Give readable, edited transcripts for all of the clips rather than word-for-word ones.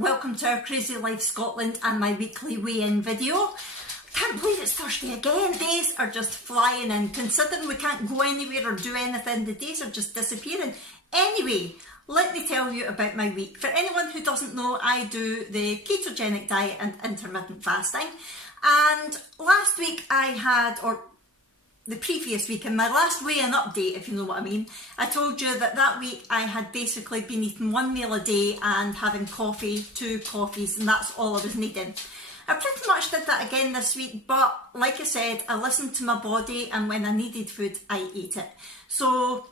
welcome to our Crazy Life Scotland and my weekly weigh-in video. I can't believe it's Thursday again. Days are just flying in. Considering we can't go anywhere or do anything, the days are just disappearing. Anyway, let me tell you about my week. For anyone who doesn't know, I do the ketogenic diet and intermittent fasting. And last week I had, or the previous week, in my last weigh-in update, if you know what I mean, I told you that week I had basically been eating one meal a day and having coffee, 2 coffees, and that's all I was needing. I pretty much did that again this week, but like I said, I listened to my body, and when I needed food, I ate it. So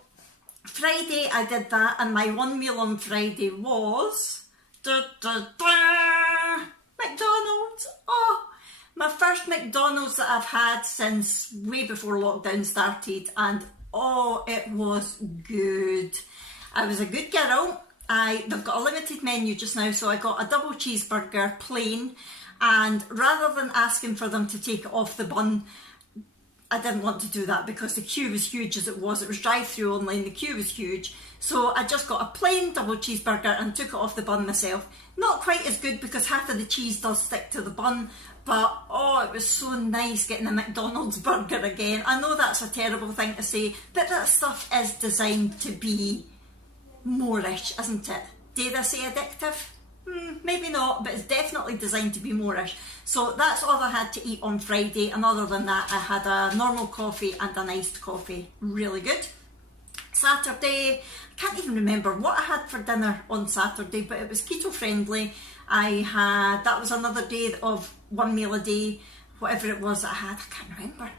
Friday I did that, and my one meal on Friday was McDonald's. Oh, my first McDonald's that I've had since way before lockdown started, and oh, it was good. I was a good girl. They've got a limited menu just now, so I got a double cheeseburger, plain, and rather than asking for them to take it off the bun, I didn't want to do that because the queue was huge as it was. It was drive-through only and the queue was huge. So I just got a plain double cheeseburger and took it off the bun myself. Not quite as good because half of the cheese does stick to the bun, but oh, it was so nice getting a McDonald's burger again. I know that's a terrible thing to say, but that stuff is designed to be moreish, isn't it? Dare I say addictive? Maybe not, but it's definitely designed to be moreish. So that's all I had to eat on Friday, and other than that I had a normal coffee and an iced coffee. Really good. Saturday, I can't even remember what I had for dinner on Saturday, but it was keto friendly. That was another day of one meal a day, whatever it was that I had, I can't remember.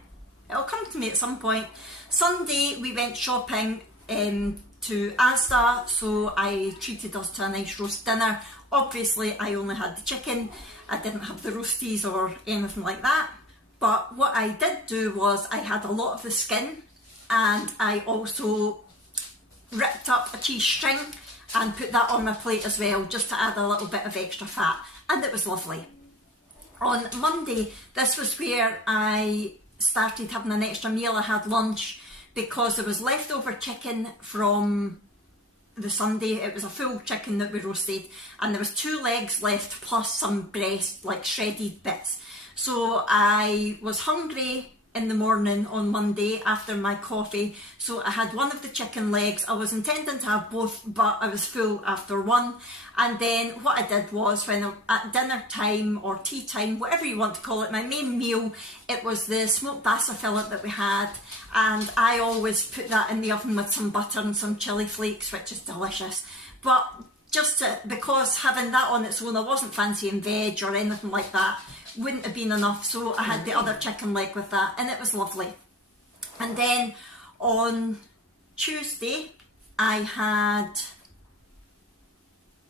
It'll come to me at some point. Sunday we went shopping to Asda, so I treated us to a nice roast dinner. Obviously I only had the chicken, I didn't have the roasties or anything like that, but what I did do was I had a lot of the skin, and I also ripped up a cheese string and put that on my plate as well, just to add a little bit of extra fat, and it was lovely. On Monday, this was where I started having an extra meal. I had lunch because there was leftover chicken from the Sunday. It was a full chicken that we roasted, and there was 2 legs left plus some breast, like shredded bits. So I was hungry in the morning on Monday after my coffee, so I had one of the chicken legs. I was intending to have both, but I was full after one. And then what I did was, when at dinner time or tea time, whatever you want to call it, my main meal, it was the smoked bassa fillet that we had, and I always put that in the oven with some butter and some chilli flakes, which is delicious. But because having that on its own, I wasn't fancying veg or anything like that, wouldn't have been enough, so I had the other chicken leg with that, and it was lovely. And then on Tuesday I had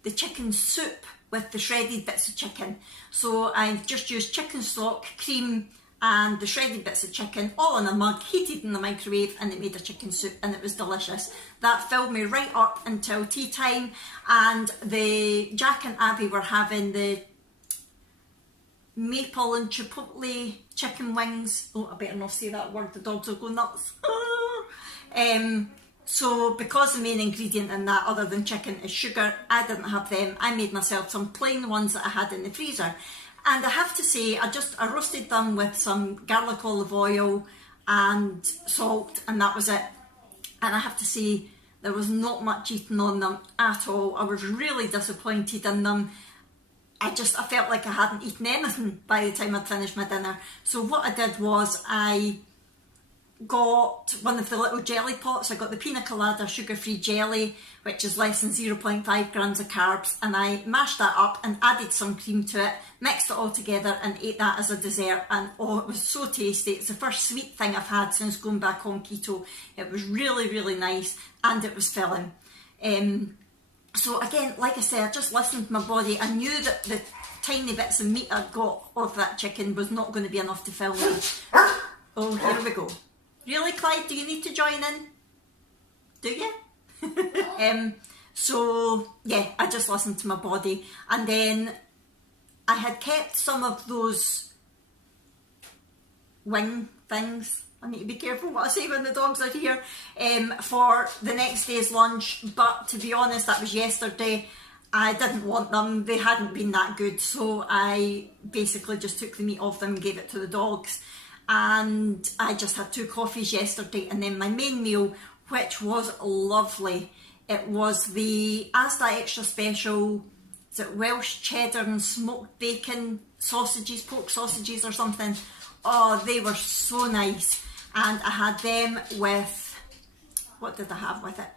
the chicken soup with the shredded bits of chicken. So I just used chicken stock, cream and the shredded bits of chicken all in a mug, heated in the microwave, and it made a chicken soup, and it was delicious. That filled me right up until tea time, and Jack and Abby were having the maple and chipotle chicken wings. Oh, I better not say that word, the dogs will go nuts. So because the main ingredient in that, other than chicken, is sugar, I didn't have them. I made myself some plain ones that I had in the freezer, and I have to say, I roasted them with some garlic olive oil and salt, and that was it. And I have to say, there was not much eating on them at all. I was really disappointed in them. I felt like I hadn't eaten anything by the time I'd finished my dinner. So what I did was I got one of the little jelly pots. I got the pina colada sugar-free jelly, which is less than 0.5 grams of carbs, and I mashed that up and added some cream to it, mixed it all together and ate that as a dessert, and oh, it was so tasty. It's the first sweet thing I've had since going back on keto. It was really, really nice, and it was filling. So again, like I said, I just listened to my body. I knew that the tiny bits of meat I got of that chicken was not going to be enough to fill me. Oh, here we go. Really, Clyde, do you need to join in? Do you? So yeah, I just listened to my body. And then I had kept some of those wing things. I need to be careful what I say when the dogs are here, for the next day's lunch, but to be honest, that was yesterday. I didn't want them, they hadn't been that good, so I basically just took the meat off them and gave it to the dogs. And I just had 2 coffees yesterday, and then my main meal, which was lovely. It was the Asda Extra Special, is it Welsh cheddar and smoked bacon sausages, pork sausages or something. Oh, they were so nice. And I had them with, what did I have with it?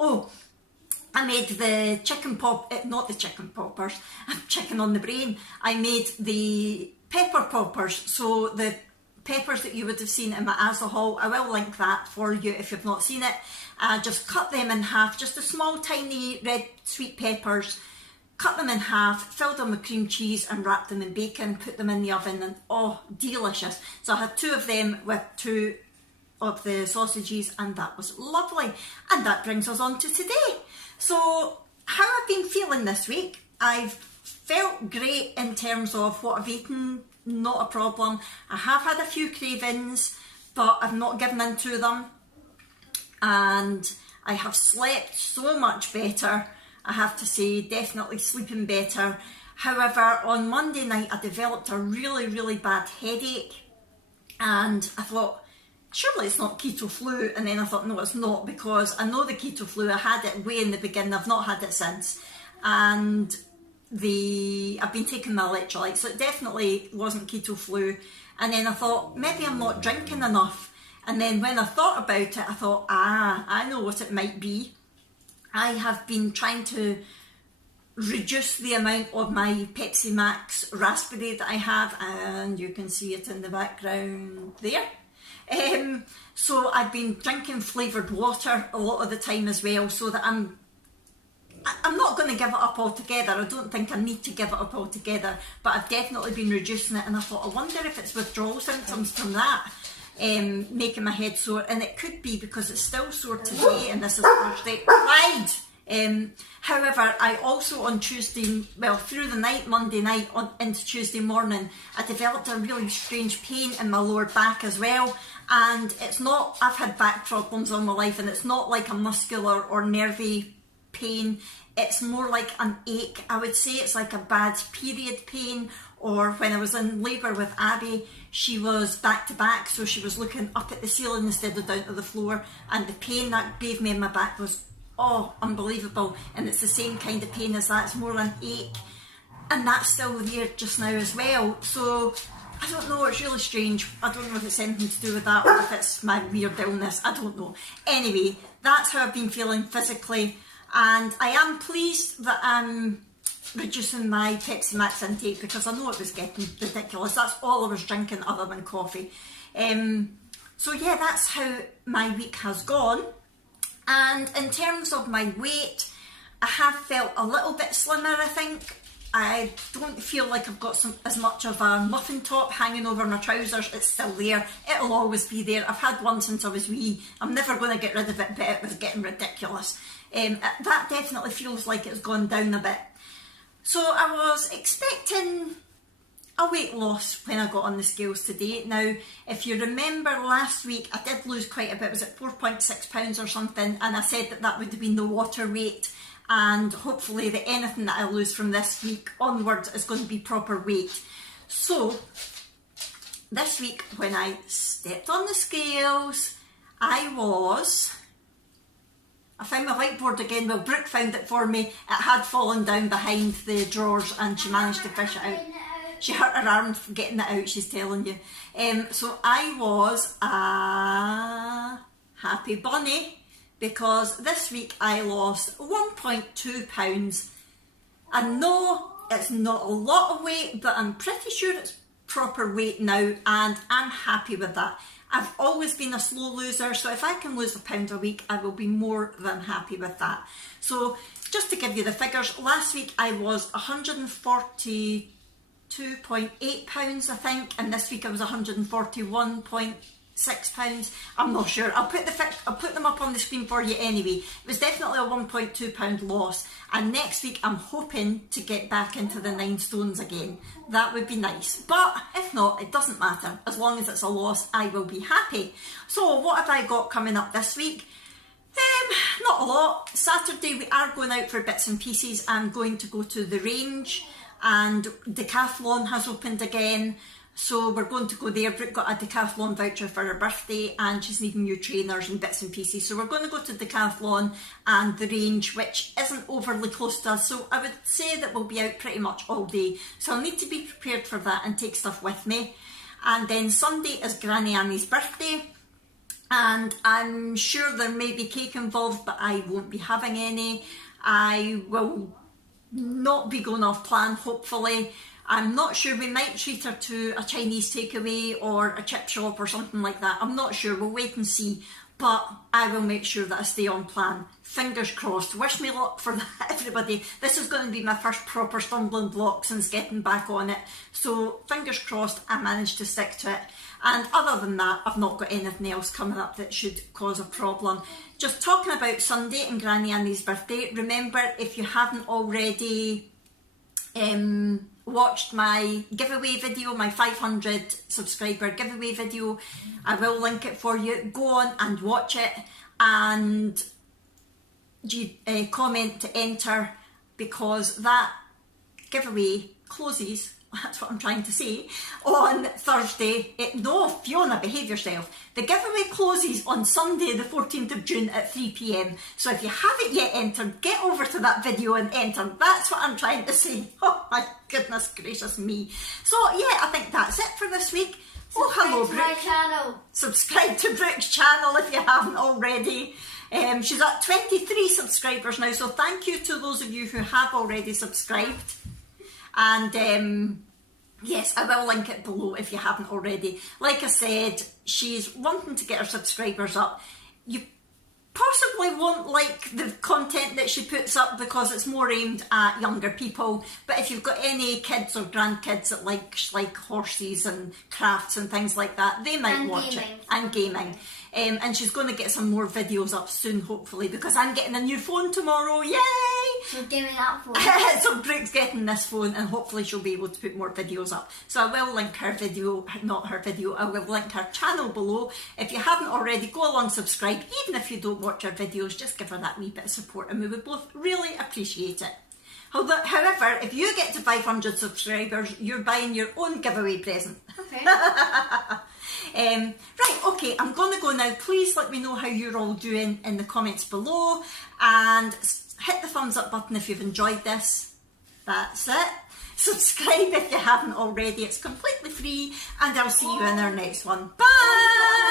Oh, I made the not the chicken poppers, I'm chicken on the brain. I made the pepper poppers, so the peppers that you would have seen in my Asda haul, I will link that for you if you've not seen it. I just cut them in half, just the small tiny red sweet peppers, cut them in half, filled them with cream cheese and wrapped them in bacon, put them in the oven, and oh, delicious. So I had 2 of them with 2 of the sausages, and that was lovely. And that brings us on to today. So how I've been feeling this week, I've felt great in terms of what I've eaten, not a problem. I have had a few cravings, but I've not given in to them. And I have slept so much better, I have to say, definitely sleeping better. However, on Monday night I developed a really, really bad headache, and I thought, surely it's not keto flu, and then I thought, no, it's not, because I know the keto flu, I had it way in the beginning, I've not had it since, and I've been taking my electrolytes, so it definitely wasn't keto flu. And then I thought, maybe I'm not drinking enough, and then when I thought about it, I thought, I know what it might be. I have been trying to reduce the amount of my Pepsi Max raspberry that I have, and you can see it in the background there. So I've been drinking flavoured water a lot of the time as well, so that I'm not going to give it up altogether. I don't think I need to give it up altogether, but I've definitely been reducing it, and I thought, I wonder if it's withdrawal symptoms from that making my head sore, and it could be, because it's still sore today, and this is Thursday. Right. However, I also on Tuesday, well, through the night, Monday night into Tuesday morning, I developed a really strange pain in my lower back as well. And it's not, I've had back problems all my life, and it's not like a muscular or nervy pain. It's more like an ache. I would say it's like a bad period pain, or when I was in labour with Abby, she was back to back, so she was looking up at the ceiling instead of down to the floor, and the pain that gave me in my back was, oh, unbelievable. And it's the same kind of pain as that, it's more an ache, and that's still there just now as well. So I don't know, it's really strange. I don't know if it's anything to do with that, or if it's my weird illness, I don't know. Anyway, that's how I've been feeling physically, and I am pleased that I'm reducing my Pepsi Max intake, because I know it was getting ridiculous. That's all I was drinking other than coffee. So yeah, that's how my week has gone. And in terms of my weight, I have felt a little bit slimmer, I think. I don't feel like I've got as much of a muffin top hanging over my trousers. It's still there. It'll always be there. I've had one since I was wee. I'm never going to get rid of it, but it was getting ridiculous. That definitely feels like it's gone down a bit. So I was expecting a weight loss when I got on the scales today. Now, if you remember last week, I did lose quite a bit. Was it 4.6 pounds or something? And I said that that would have been the water weight. And hopefully that anything that I lose from this week onwards is going to be proper weight. So this week when I stepped on the scales, I found my whiteboard again. Well, Brooke found it for me. It had fallen down behind the drawers and she managed to fish it out. She hurt her arm getting it out, she's telling you. So I was a happy bunny, because this week I lost 1.2 pounds. I know it's not a lot of weight, but I'm pretty sure it's proper weight now, and I'm happy with that. I've always been a slow loser, so if I can lose £1 a week, I will be more than happy with that. So just to give you the figures, last week I was 142.8 pounds, I think, and this week I was 141.6 pounds. I'm not sure. I'll put them up on the screen for you anyway. It was definitely a 1.2 pound loss, and next week I'm hoping to get back into the 9 stones again. That would be nice, but if not, it doesn't matter. As long as it's a loss, I will be happy. So what have I got coming up this week? Not a lot. Saturday we are going out for bits and pieces. I'm going to go to the range, and Decathlon has opened again. So we're going to go there. Brooke got a Decathlon voucher for her birthday and she's needing new trainers and bits and pieces. So we're going to go to Decathlon and the range, which isn't overly close to us. So I would say that we'll be out pretty much all day. So I'll need to be prepared for that and take stuff with me. And then Sunday is Granny Annie's birthday. And I'm sure there may be cake involved, but I won't be having any. I will not be going off plan, hopefully. I'm not sure, we might treat her to a Chinese takeaway or a chip shop or something like that. I'm not sure, we'll wait and see. But I will make sure that I stay on plan. Fingers crossed. Wish me luck for that, everybody. This is going to be my first proper stumbling block since getting back on it. So fingers crossed I managed to stick to it. And other than that, I've not got anything else coming up that should cause a problem. Just talking about Sunday and Granny Annie's birthday, remember, if you haven't already watched my giveaway video, my 500 subscriber giveaway video, I will link it for you. Go on and watch it, and comment to enter, because that giveaway closes, that's what I'm trying to say, on Thursday. No, Fiona, behave yourself. The giveaway closes on Sunday the 14th of June at 3 p.m. So if you haven't yet entered, get over to that video and enter. That's what I'm trying to say. Oh my goodness gracious me. So yeah, I think that's it for this week. Oh, hello, Brooke. Subscribe to my channel. Subscribe to Brooke's channel if you haven't already. She's at 23 subscribers now, so thank you to those of you who have already subscribed. And yes, I will link it below if you haven't already. Like I said, she's wanting to get her subscribers up. You possibly won't like the content that she puts up because it's more aimed at younger people, but if you've got any kids or grandkids that like horses and crafts and things like that, they might watch it. And gaming. And she's going to get some more videos up soon, hopefully, because I'm getting a new phone tomorrow. Yay! So give me that phone. So Brooke's getting this phone, and hopefully she'll be able to put more videos up. So I will link her video, not her video, I will link her channel below. If you haven't already, go along, subscribe. Even if you don't watch her videos, just give her that wee bit of support, and we would both really appreciate it. However, if you get to 500 subscribers, you're buying your own giveaway present. Okay. Right, okay, I'm going to go now. Please let me know how you're all doing in the comments below, and hit the thumbs up button if you've enjoyed this. That's it. Subscribe if you haven't already. It's completely free, and I'll see you in our next one. Bye!